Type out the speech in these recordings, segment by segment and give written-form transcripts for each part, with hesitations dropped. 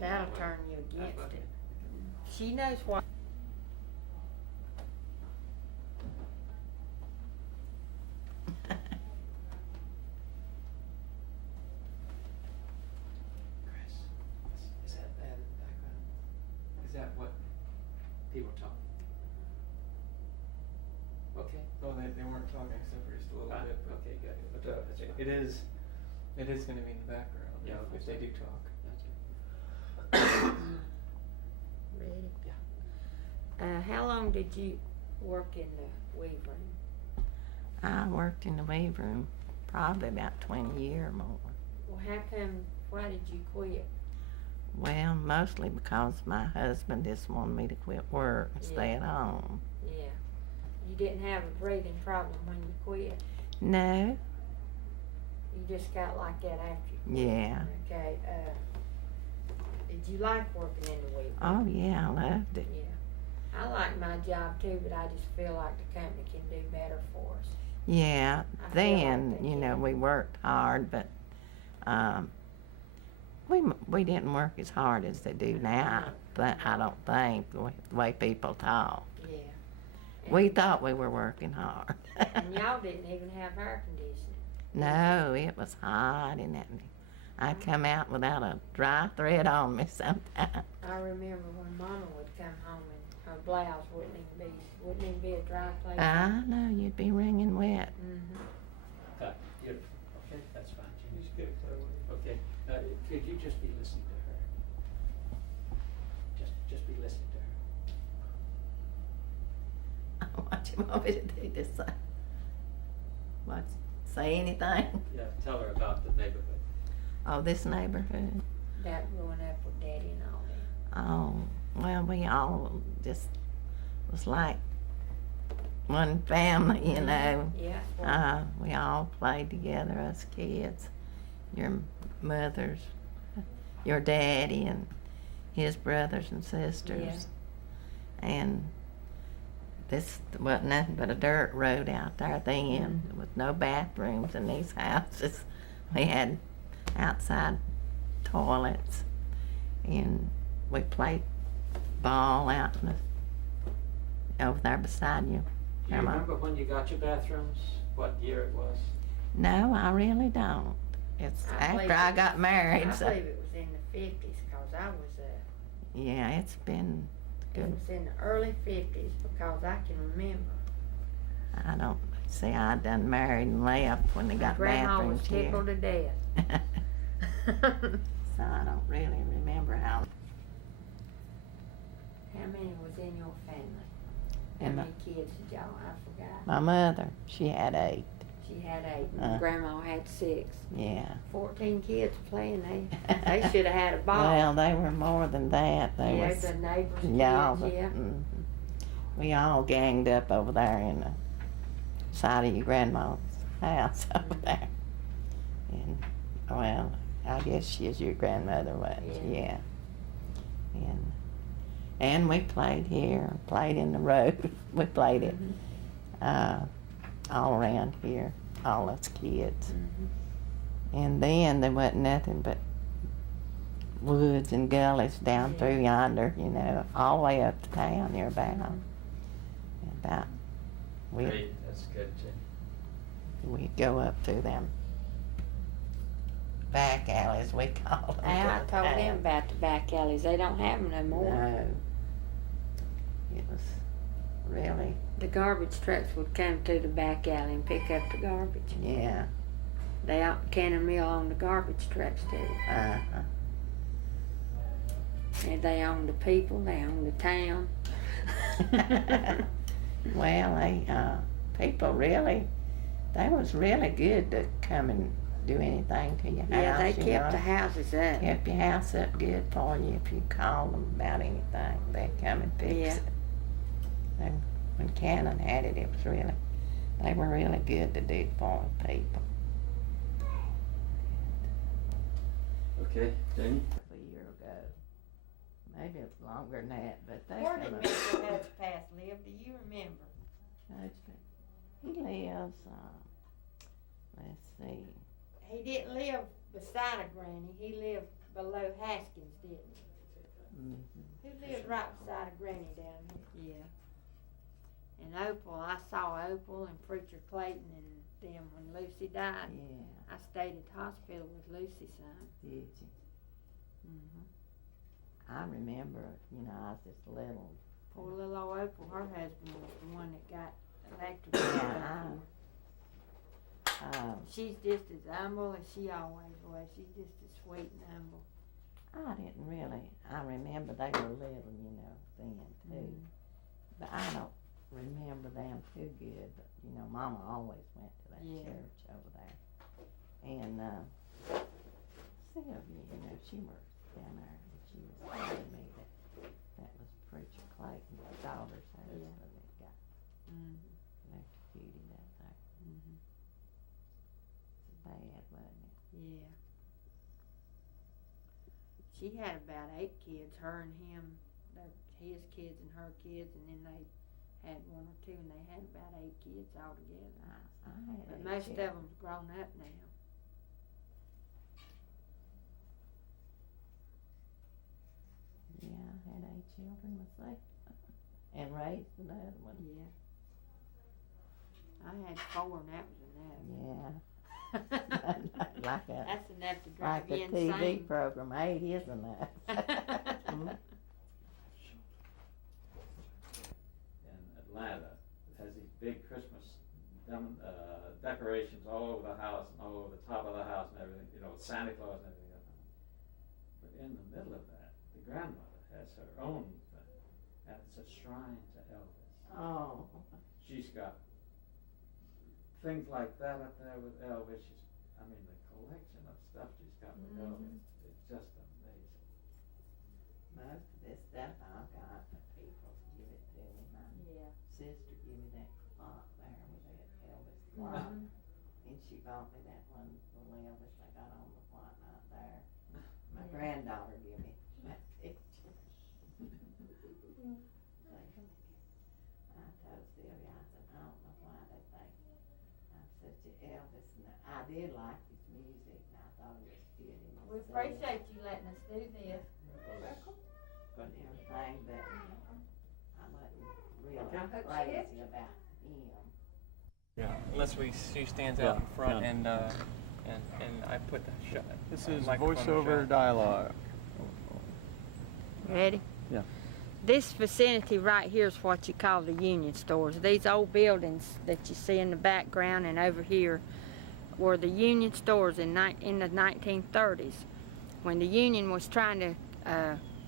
That'll turn you against it. She knows what. Chris, is that bad in the background? Is that what people talk? Okay. Well, they weren't talking except for just a little bit. But, Okay, good. But That's fine. it is going to be in the background Yeah, if they do talk. That's it. Ready? Yeah. How long did you work in the weave room? I worked in the weave room probably about 20 years or more. Well, why did you quit? Well, mostly because my husband just wanted me to quit work and stay Yeah. at home. Yeah. You didn't have a breathing problem when you quit? No, You just got like that after you quit? yeah. Okay, did you like working in the weave room? Oh, yeah, I loved it. Yeah. I like my job too, but I just feel like the company can do better for us. Yeah, I feel then, like they you know, can. we worked hard, but we didn't work as hard as they do now. But I don't think the way people talk. Yeah. We thought we were working hard. And y'all didn't even have air conditioning. No, it was hot in that. I'd come out without a dry thread on me sometimes. I remember when Mama would come home and her blouse wouldn't even be a dry place. I know, you'd be wringing wet. Mm-hmm. Beautiful. Okay, that's fine, Jimmy. Just get it clear. Okay, could you just be listening to her? Just be listening to her. What you want me to do? Just say, what? Say anything? Yeah, tell her about the neighborhood. Oh, this neighborhood. That growing up with Daddy and all that. Oh, well, we all just was like one family, you know. Yeah. We all played together, us kids. Your mothers, your daddy, and his brothers and sisters. And this wasn't nothing but a dirt road out there then, with no bathrooms in these houses. We had outside toilets, and we played ball out in over there beside you. Do you remember when you got your bathrooms? What year it was? No, I really don't. It's after I got married. I So believe it was in the 50s because I was yeah, it's been it good. was in the early 50s because I can remember. I don't see. I done married and left when they My got grandma was bathrooms here. tickled to death. So I don't really remember how. How many was in your family? How And many kids did y'all? I forgot. my mother, she had 8. She had 8. And Grandma had 6. Yeah. 14 kids playing. They should have had a ball. Well, they were more than that. They yeah, was the neighbors' yeah. kids. Yeah. We all ganged up over there in the side of your grandma's house over there. And well, I guess she is your grandmother, wasn't she? Yeah. And we played here, played in the road. We played it all around here, all us kids. And then there wasn't nothing but woods and gullies down through yonder, you know, all the way up to town near about. Great, that's good, Jim. We'd go up through them back alleys, we call them. I to told town. them about the back alleys. They don't have them no more. No. It was really, The garbage trucks would come to the back alley and pick up the garbage. yeah. They can a meal on the garbage trucks too. Uh-huh. And they own the people, they own the town. Well, people really, they was really good to come and do anything to your house. Yeah, they you kept know. the houses up. Kept your house up good for you if you called them about anything. They'd come and fix Yeah. it. And when Cannon had it, they were really good to do for people. Okay, Jamie? A year ago. Maybe it's longer than that, but they Where did come up. Mr. Hudspeth live? Do you remember? He lives, let's see. He didn't live beside a granny. He lived below Haskins, didn't he? Who lived right beside of Granny down here? Yeah. And Opal, I saw Opal and Preacher Clayton and them when Lucy died. Yeah. I stayed at the hospital with Lucy son. Did you? Mm-hmm. I remember, you know, I was just little. Poor little old Opal, her husband was the one that got electrocuted. Yeah, She's just as humble as she always was. She's just as sweet and humble. I didn't really. I remember they were little, you know, then too. But I don't remember them too good. But you know, Mama always went to that church over there. And Sylvia, you know, she works down there, and she was telling me that was Preacher Clayton's daughter's husband that got electrocuted out there. Mm-hmm. It's bad, wasn't it? Yeah. She had about 8 kids, her and him, his kids and her kids, and then they had 1 or 2, and they had about 8 kids altogether. I had But 8 most of children. them's grown up now. Yeah, I had 8 children myself, and raised another one. Yeah. I had 4, and that was enough. Yeah. like a That's enough to drive like you a TV insane. program. 8 is enough. In Atlanta, it has these big Christmas decorations all over the house and all over the top of the house and everything, you know, with Santa Claus and everything. But in the middle of that, the grandmother has her own thing, and it's a shrine to Elvis. Oh. She's got things like that up there with Elvis. I mean, the collection of stuff she's got with Elvis, it's just amazing. Most of this stuff I got, but people give it to me. My sister gave me that clock there with that Elvis clock. And she bought me that one little Elvis I got on the whatnot there. My granddaughter gave me that picture. I told Sylvia, I said, I don't know why they think I'm such an Elvis. And I did like his music, and I thought it was good. We appreciate you letting us do this. And everything, but I wasn't really Okay. crazy about him. Yeah, unless she stands out in front and I put the shot. This is microphone voiceover shot. dialogue. Ready? Yeah. This vicinity right here is what you call the Union stores. These old buildings that you see in the background and over here were the Union stores in the 1930s. When the Union was trying to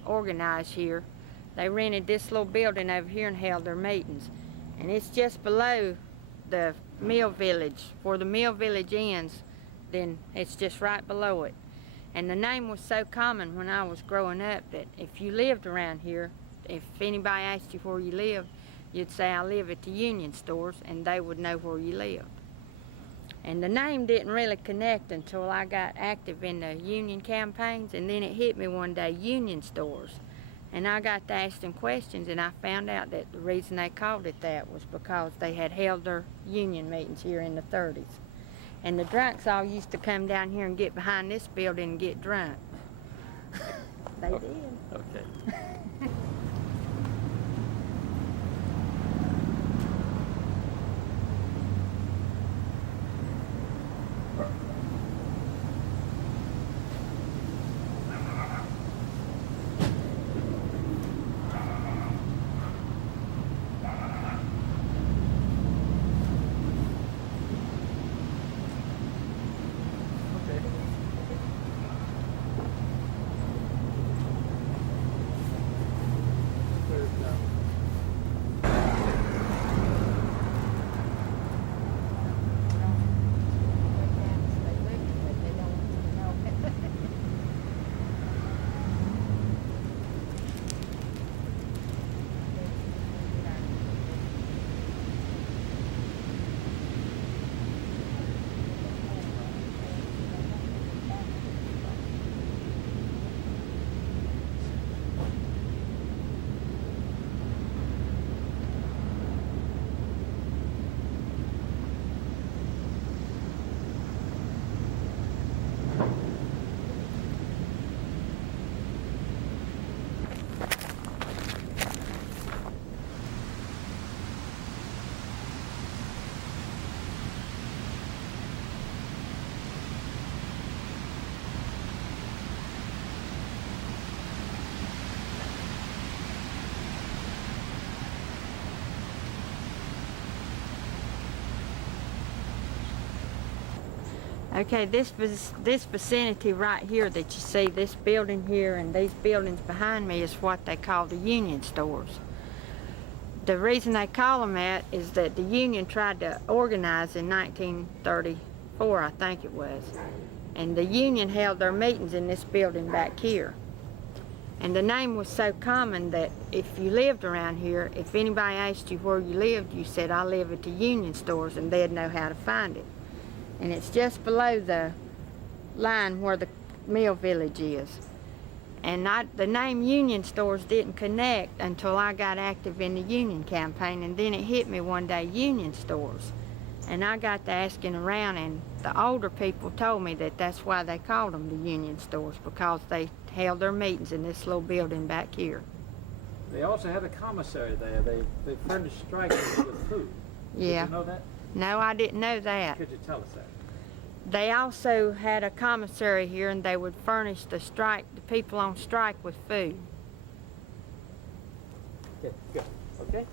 organize here, they rented this little building over here and held their meetings. And it's just below the mill village. Where the mill village ends, then it's just right below it. And the name was so common when I was growing up that if you lived around here, if anybody asked you where you lived, you'd say, I live at the Union stores, and they would know where you lived. And the name didn't really connect until I got active in the Union campaigns, and then it hit me one day, Union stores. And I got to asking questions, and I found out that the reason they called it that was because they had held their Union meetings here in the 30s. And the drunks all used to come down here and get behind this building and get drunk. They did. Okay. Okay, this vicinity right here that you see, this building here and these buildings behind me is what they call the Union stores. The reason they call them that is that the Union tried to organize in 1934, I think it was. And the Union held their meetings in this building back here. And the name was so common that if you lived around here, if anybody asked you where you lived, you said, I live at the Union stores, and they'd know how to find it. And it's just below the line where the Mill Village is. And the name Union Stores didn't connect until I got active in the Union campaign, and then it hit me one day, Union Stores. And I got to asking around, and the older people told me that that's why they called them the Union Stores, because they held their meetings in this little building back here. They also had a commissary there. They furnished strikers with food. Yeah. Did you know that? No, I didn't know that. Could you tell us that? They also had a commissary here, and they would furnish the people on strike with food. Okay, good. Okay?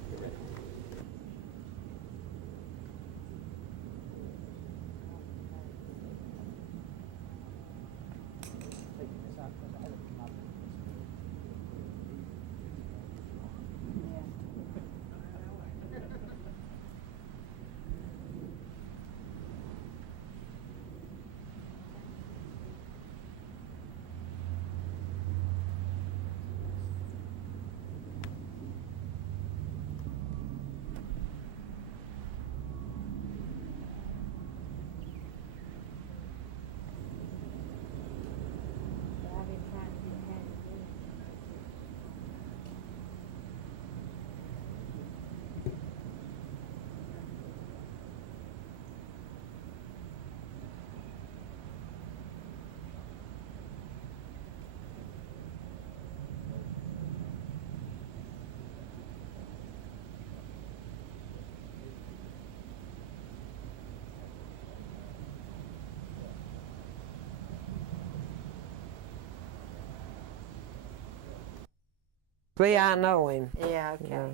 See, I know him. Yeah, okay. Yeah.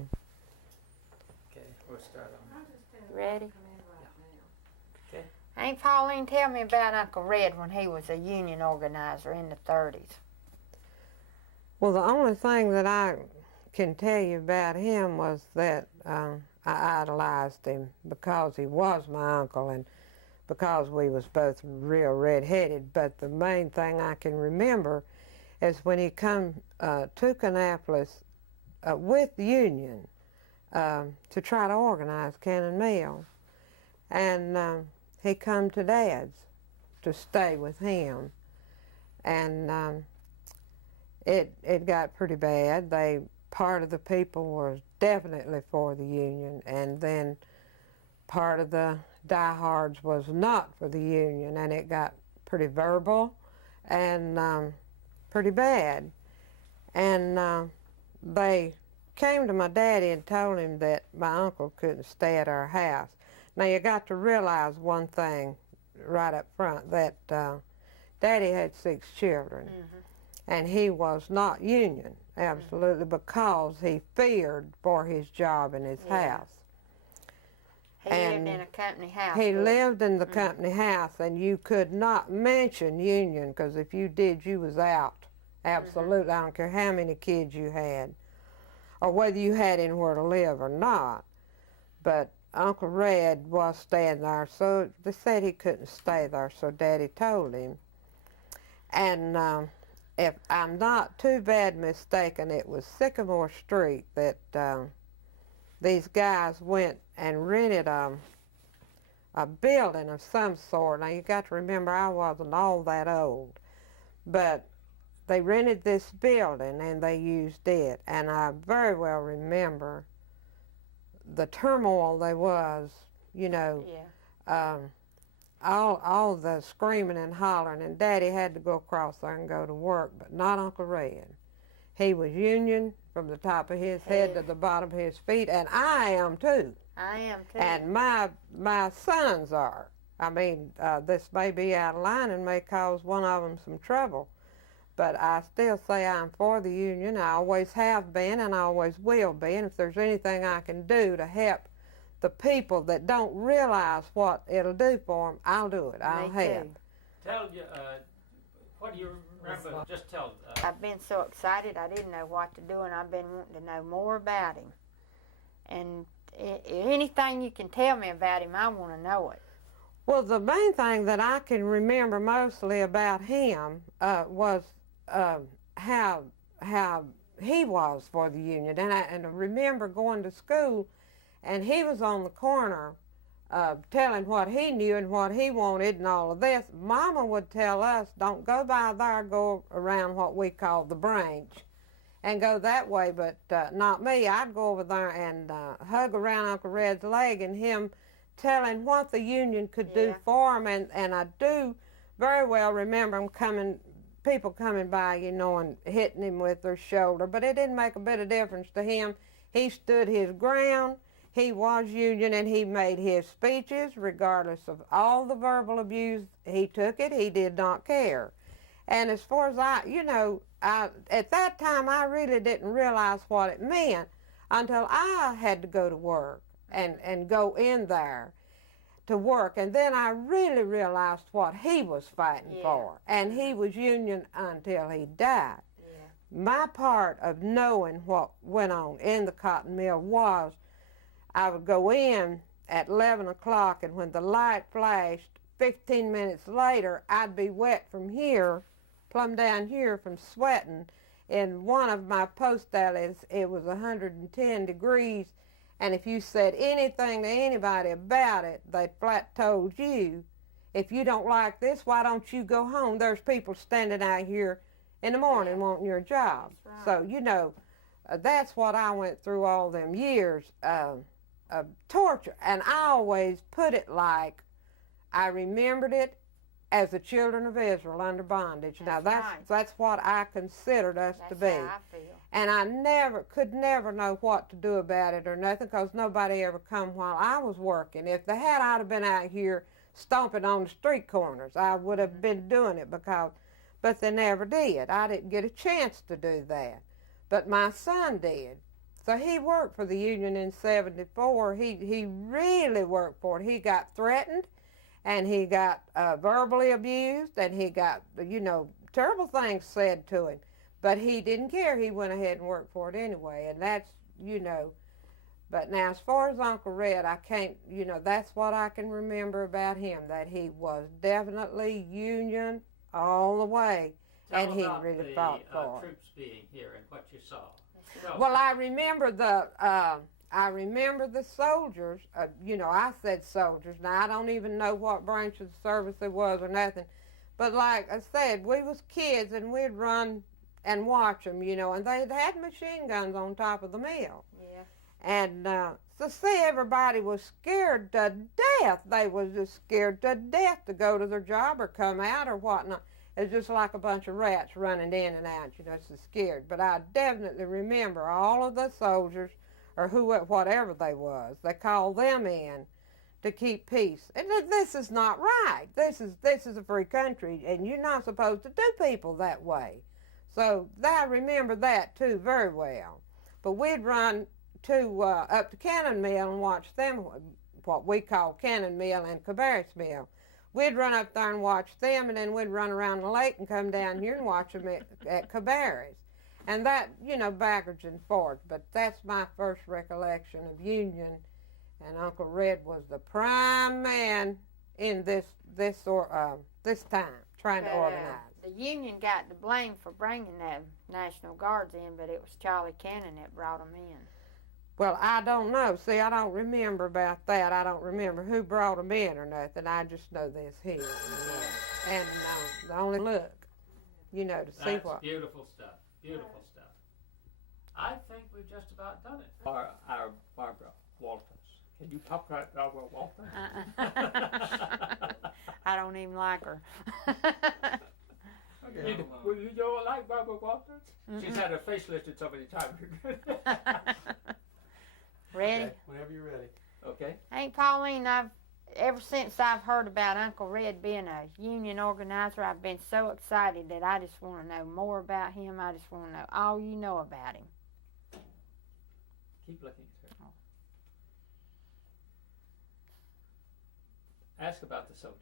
Okay, we'll start on. Ready? Okay. Aunt Pauline, tell me about Uncle Red when he was a union organizer in the 30s. Well, the only thing that I can tell you about him was that I idolized him because he was my uncle and because we was both real red-headed. But the main thing I can remember is when he come to Kannapolis with the Union to try to organize Cannon Mill. And he come to Dad's to stay with him. And it got pretty bad. Part of the people was definitely for the Union, and then part of the diehards was not for the Union, and it got pretty verbal and pretty bad. And they came to my daddy and told him that my uncle couldn't stay at our house. Now you got to realize one thing right up front, that Daddy had 6 children, and he was not Union, absolutely, because he feared for his job and his house. He lived in a company house. He lived in the company house, and you could not mention Union, because if you did, you was out. Absolutely. I don't care how many kids you had, or whether you had anywhere to live or not. But Uncle Red was staying there, so they said he couldn't stay there, so Daddy told him. And if I'm not too bad mistaken, it was Sycamore Street that these guys went and rented a building of some sort. Now you got to remember, I wasn't all that old, but they rented this building and they used it, and I very well remember the turmoil there was, you know, all the screaming and hollering, and Daddy had to go across there and go to work, but not Uncle Red. He was Union from the top of his head to the bottom of his feet, and I am too. I am too. And my sons are. I mean, this may be out of line and may cause one of them some trouble, but I still say I'm for the Union. I always have been, and I always will be, and if there's anything I can do to help the people that don't realize what it'll do for them, I'll do it. I'll Me help. too. Tell you, what do you remember? Just tell. I've been so excited I didn't know what to do, and I've been wanting to know more about him. And anything you can tell me about him, I want to know it. Well, the main thing that I can remember mostly about him was how he was for the Union. And I remember going to school, and he was on the corner telling what he knew and what he wanted and all of this. Mama would tell us, don't go by there, go around what we call the branch and go that way, but not me. I'd go over there and hug around Uncle Red's leg, and him telling what the Union could do for him. And I do very well remember him people coming by, you know, and hitting him with their shoulder, but it didn't make a bit of difference to him. He stood his ground. He was Union, and he made his speeches regardless of all the verbal abuse. He took it. He did not care. And as far as at that time, I really didn't realize what it meant until I had to go to work and go in there to work. And then I really realized what he was fighting for. And he was Union until he died. Yeah. My part of knowing what went on in the cotton mill was I would go in at 11 o'clock, and when the light flashed, 15 minutes later, I'd be wet from here, plumb down here from sweating. In one of my post alleys, it was 110 degrees, and if you said anything to anybody about it, they flat told you, if you don't like this, why don't you go home? There's people standing out here in the morning wanting your job. Right. So, you know, that's what I went through all them years of torture. And I always put it like I remembered it as the children of Israel under bondage. Now that's what I considered us to be. That's how I feel. And I could never know what to do about it or nothing, because nobody ever come while I was working. If they had, I'd have been out here stomping on the street corners. I would have been doing it, but they never did. I didn't get a chance to do that. But my son did. So he worked for the Union in '74. He really worked for it. He got threatened, and he got verbally abused, and he got, you know, terrible things said to him. But he didn't care. He went ahead and worked for it anyway, and that's, you know. But now, as far as Uncle Red, I can't, you know, that's what I can remember about him, that he was definitely Union all the way, and he really fought for it. Troops being here and what you saw. Well, I remember the soldiers. You know, I said soldiers. Now I don't even know what branch of the service it was or nothing. But like I said, we was kids, and we'd run and watch them. You know, and they had machine guns on top of the mill. Yeah. And to see everybody was scared to death. They was just scared to death to go to their job or come out or whatnot. It's just like a bunch of rats running in and out, you know, it's just scared. But I definitely remember all of the soldiers, or whatever they was, they called them in to keep peace. And this is not right. This is a free country, and you're not supposed to do people that way. So I remember that too very well. But we'd run up to Cannon Mill and watch them, what we call Cannon Mill and Cabarrus Mill. We'd run up there and watch them, and then we'd run around the lake and come down here and watch them at Cabarrus. And that, you know, backwards and forwards. But that's my first recollection of Union, and Uncle Red was the prime man in this time, trying to organize. The Union got the blame for bringing the National Guards in, but it was Charlie Cannon that brought them in. Well, I don't know. See, I don't remember about that. I don't remember who brought them in or nothing. I just know this here. And the only look, you know, to see what. That's beautiful stuff. Beautiful stuff. I think we've just about done it. Our Barbara Walters. Can you talk about Barbara Walters? I don't even like her. Okay. You don't like Barbara Walters? She's had her face lifted so many times. Ready? Okay, whenever you're ready. Okay. Hey, Pauline, ever since I've heard about Uncle Red being a Union organizer, I've been so excited that I just want to know more about him. I just want to know all you know about him. Keep looking, sir. Ask about the soldiers.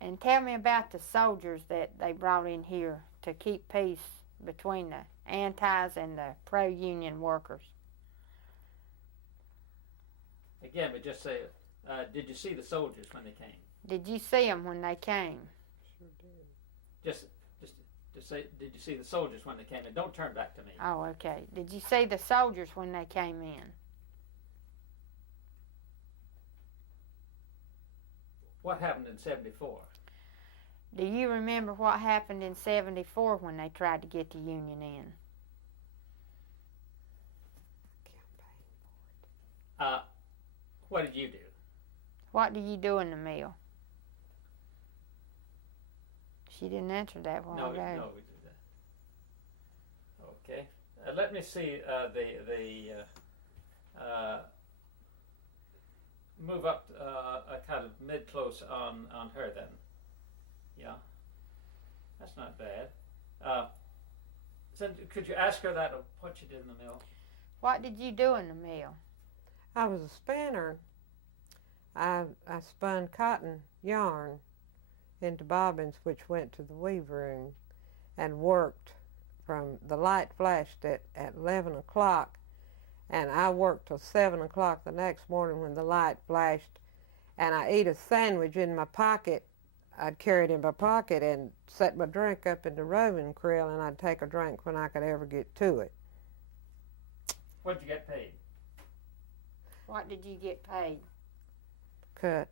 And tell me about the soldiers that they brought in here to keep peace between the antis and the pro-union workers. Again, but just say, did you see the soldiers when they came? Did you see them when they came? Sure did. Just say, did you see the soldiers when they came in? Don't turn back to me. Oh, okay. Did you see the soldiers when they came in? What happened in 74? Do you remember what happened in 74 when they tried to get the Union in? What did you do? What do you do in the mill? She didn't answer that while No, ago. no, we did that. Okay. Let me see move up a kind of mid-close on her then. Yeah. That's not bad. So could you ask her that of what you did in the mill? What did you do in the mill? I was a spinner. I spun cotton yarn into bobbins, which went to the weave room, and worked from the light flashed at 11 o'clock, and I worked till 7 o'clock the next morning when the light flashed, and I ate a sandwich in my pocket. I'd carry it in my pocket and set my drink up in the roving creel, and I'd take a drink when I could ever get to it. What did you get paid? What did you get paid? Cut.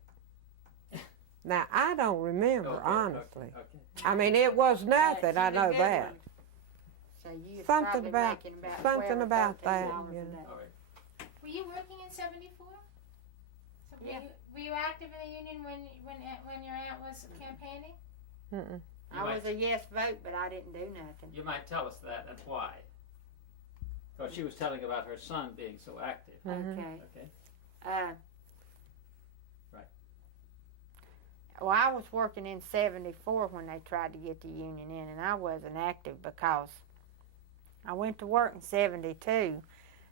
Now, I don't remember, Okay, honestly. okay. I mean, it was nothing, I know that. So you was Something probably about- making about something 12 or about $13 that, a yeah. day. All right. Were you working in '74? So Yeah. were you active in the union when your aunt was campaigning? Mm-mm. I was a yes vote, but I didn't do nothing. You might tell us that and why. Because she was telling about her son being so active. Mhm. Okay. Okay. Right. Well, I was working in 74 when they tried to get the union in, and I wasn't active because I went to work in 72,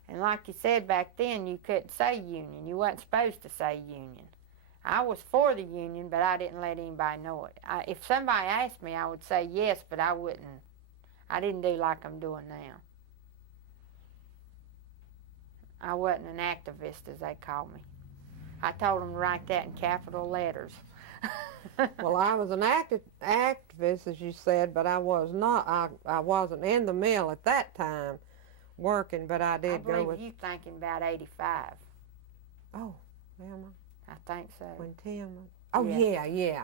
and like you said back then, you couldn't say union. You wasn't supposed to say union. I was for the union, but I didn't let anybody know it. If somebody asked me, I would say yes, but I wouldn't. I didn't do like I'm doing now. I wasn't an activist, as they call me. I told them to write that in capital letters. Well, I was an activist, as you said, but I was not. I wasn't in the mill at that time working, but I I did go believe with. you thinking about 85. Oh, am I think so. I? When Tim. Oh, Yeah. yeah.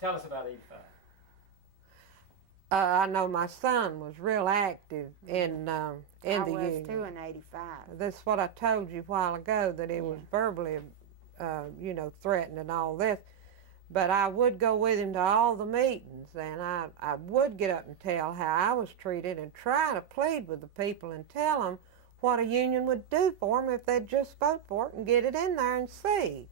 Tell us about 85. I know my son was real active in I the was union. too in 85. That's what I told you a while ago, that it was verbally, threatened and all this. But I would go with him to all the meetings, and I would get up and tell how I was treated and try to plead with the people and tell them what a union would do for them if they'd just vote for it and get it in there and see.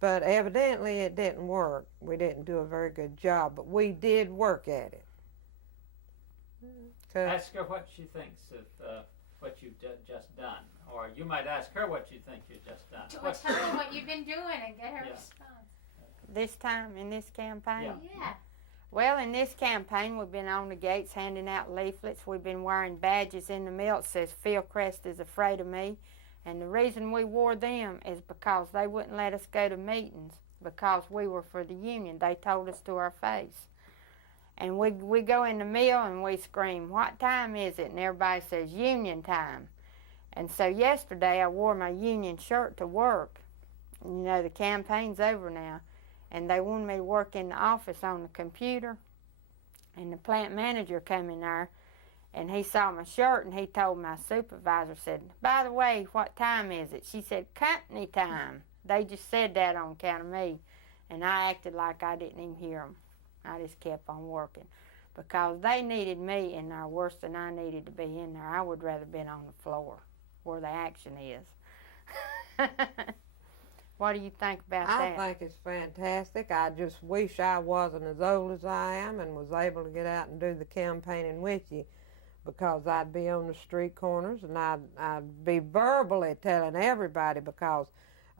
But evidently it didn't work. We didn't do a very good job, but we did work at it. Ask her what she thinks of what you've just done. Or you might ask her what you think you've just done. Or tell her what you've been doing and get her Yeah. response. This time in this campaign? Yeah. Well, in this campaign, we've been on the gates handing out leaflets. We've been wearing badges in the mill that says, Fieldcrest is afraid of me. And the reason we wore them is because they wouldn't let us go to meetings because we were for the union. They told us to our face. And we go in the mill and we scream, what time is it? And everybody says, union time. And so yesterday I wore my union shirt to work. You know, the campaign's over now. And they wanted me to work in the office on the computer. And the plant manager came in there and he saw my shirt and he told my supervisor, said, by the way, what time is it? She said, company time. They just said that on account of me. And I acted like I didn't even hear them. I just kept on working because they needed me in there worse than I needed to be in there. I would rather been on the floor where the action is. What do you think about I that? think it's fantastic. I just wish I wasn't as old as I am and was able to get out and do the campaigning with you, because I'd be on the street corners and I'd be verbally telling everybody, because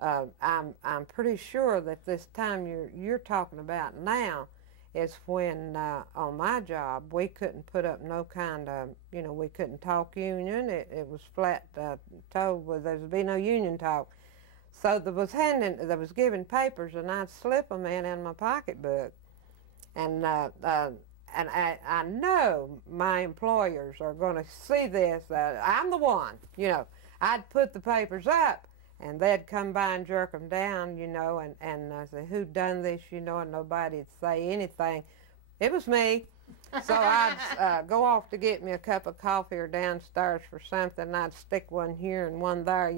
I'm pretty sure that this time you're talking about now is when on my job we couldn't put up no kind of, we couldn't talk union. It was flat told well, there would be no union talk. So there was giving papers, and I'd slip them in my pocketbook, and I know my employers are going to see this. I'm the one, I'd put the papers up, and they'd come by and jerk them down, and I say, who done this, and nobody'd say anything. It was me. So I'd go off to get me a cup of coffee or downstairs for something, and I'd stick one here and one there,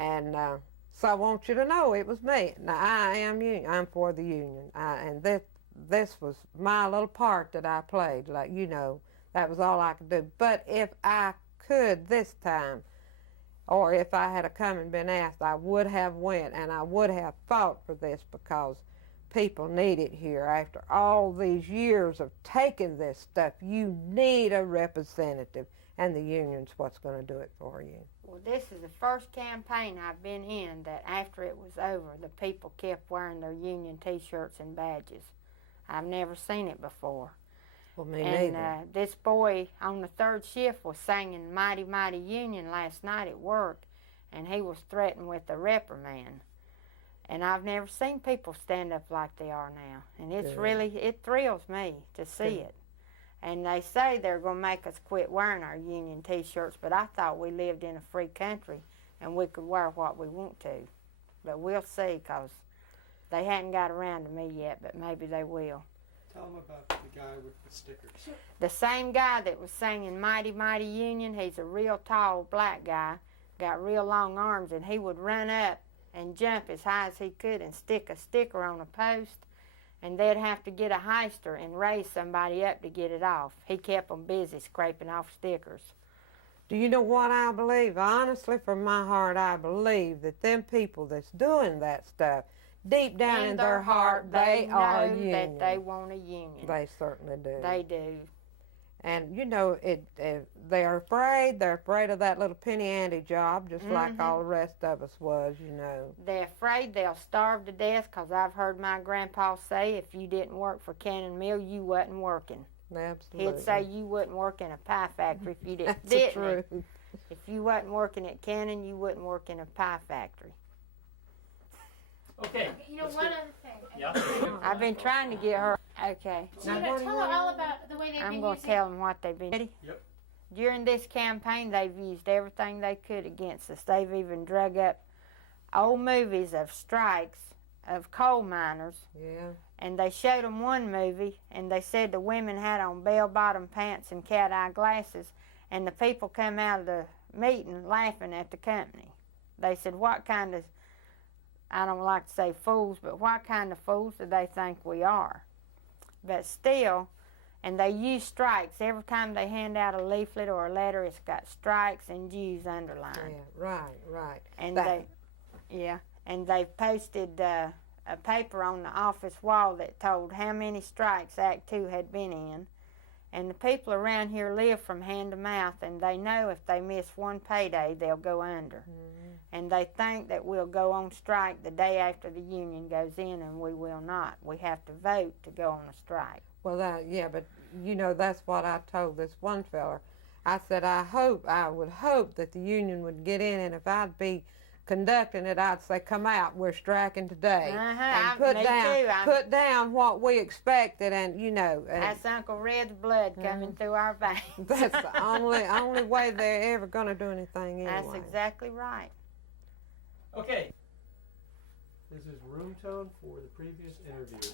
and so I want you to know it was me. Now, I am union. I'm for the union, and this was my little part that I played, that was all I could do. But if I could this time, or if I had come and been asked, I would have went, and I would have fought for this, because people need it here. After all these years of taking this stuff, you need a representative, and the union's what's going to do it for you. Well, this is the first campaign I've been in that after it was over, the people kept wearing their union T-shirts and badges. I've never seen it before. Well, me neither. And this boy on the third shift was singing Mighty, Mighty Union last night at work, and he was threatened with a reprimand. And I've never seen people stand up like they are now. And it's really, it thrills me to see it. And they say they're going to make us quit wearing our union T-shirts, but I thought we lived in a free country and we could wear what we want to. But we'll see, because they hadn't got around to me yet, but maybe they will. Tell them about the guy with the stickers. The same guy that was singing Mighty, Mighty Union, he's a real tall black guy, got real long arms, and he would run up and jump as high as he could and stick a sticker on a post, and they'd have to get a heister and raise somebody up to get it off. He kept them busy scraping off stickers. Do you know what I believe? Honestly, from my heart, I believe that them people that's doing that stuff, deep down in their heart, they are a union. That they want a union. They certainly do. They do. And they're afraid. They're afraid of that little penny ante job, just like all the rest of us was, They're afraid they'll starve to death, because I've heard my grandpa say if you didn't work for Cannon Mill, you wasn't working. Absolutely. He'd say you wouldn't work in a pie factory if you didn't. That's the truth. If you wasn't working at Cannon, you wouldn't work in a pie factory. Okay. One other thing. Yeah. I've been trying to get her. Okay. So tell her all about the way they've I'm been going to using. tell them what they've been. Ready? Yep. During this campaign, they've used everything they could against us. They've even drug up old movies of strikes of coal miners. Yeah. And they showed them one movie, and they said the women had on bell-bottom pants and cat-eye glasses, and the people come out of the meeting laughing at the company. They said, what kind of, I don't like to say fools, but what kind of fools do they think we are? But still, and they use strikes. Every time they hand out a leaflet or a letter, it's got strikes and Jews underlined. Yeah, right. And they've posted a paper on the office wall that told how many strikes Act 2 had been in. And the people around here live from hand to mouth, and they know if they miss one payday, they'll go under. And they think that we'll go on strike the day after the union goes in, and we will not. We have to vote to go on a strike. Well, but that's what I told this one fella. I said, I would hope that the union would get in, and if I'd be conducting it, I'd say, come out, we're striking today. And put down what we expected, and that's Uncle Red's blood coming through our veins. That's the only way they're ever going to do anything anyway. That's exactly right. Okay. This is room tone for the previous interview.